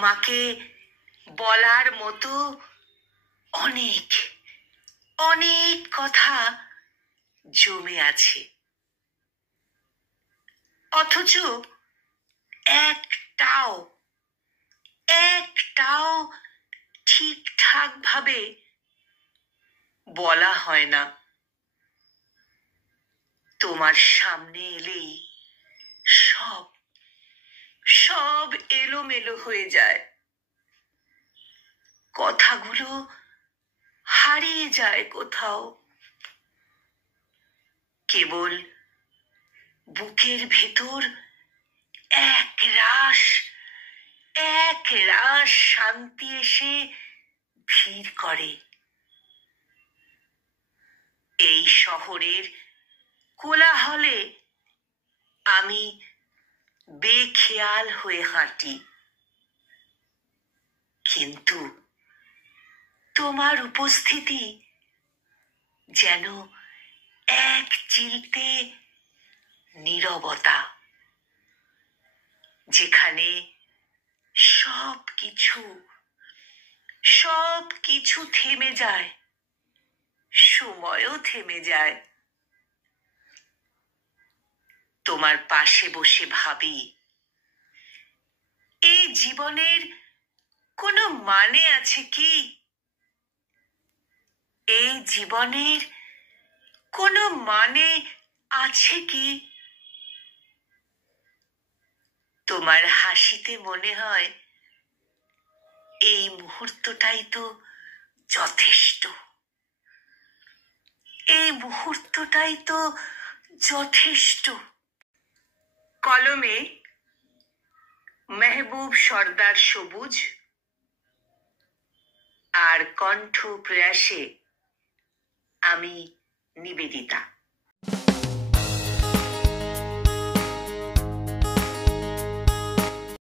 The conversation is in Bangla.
তোমাকে বলার মতো অনেক অনেক কথা জমে আছে, অথচ একটাও ঠিকঠাক ভাবে বলা হয় না। তোমার সামনে এলেই সব এলোমেলো হয়ে যায়, কথাগুলো হারিয়ে যায় কোথাও। কেবল বুকের ভেতর এক রাশ শান্তি এসে ভিড় করে। এই শহরের কোলাহলে আমি বেখেয়াল হয়ে হাঁটি, কিন্তু তোমার উপস্থিতি যেন এক চিলতে নীরবতা, যেখানে সবকিছু থেমে যায়, সময়ও থেমে যায়। তোমার পাশে বসে ভাবি, এই জীবনের কোনো মানে আছে কি? এই জীবনের কোনো মানে আছে কি? তোমার হাসিতে মনে হয় এই মুহূর্তটাই তো যথেষ্ট, এই মুহূর্তটাই তো যথেষ্ট। কলমে মেহবুব সর্দার সবুজ, আর কণ্ঠ প্রয়াসে আমি নিবেদিতা।